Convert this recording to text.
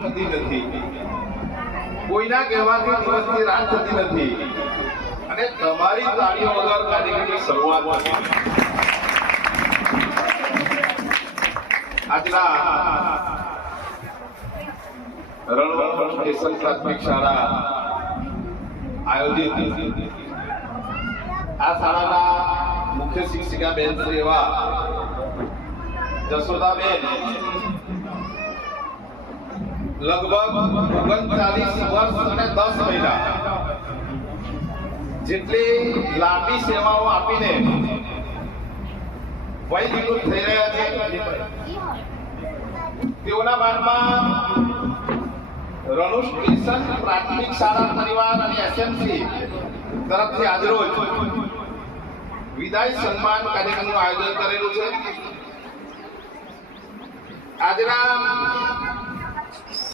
થતી નથી, કોઈના કહેવાથી દિવસની રાત થતી નથી અને તમારી તાળીઓ વગર કાર્યક્રમની શરૂઆત નથી. આજના રણવણ સ્ટેશન પ્રાથમિક શાળા આયોજિત આ શાળાના મુખ્ય શિક્ષિકા બેન શ્રી એવા જશોદાબેન લગભગ 39 વર્ષ અને 10 મહિના જેટલી લાંબી સેવાઓ આપીને વય નિવૃત્ત થઈ રહ્યા છે. તેઓના માનમાં રણુ સ્ટેશન પ્રાથમિક શાળા પરિવાર અને એસએમસી તરફથી આજરોજ વિદાય સન્માન કાર્યક્રમનું આયોજન કરેલું છે. આજના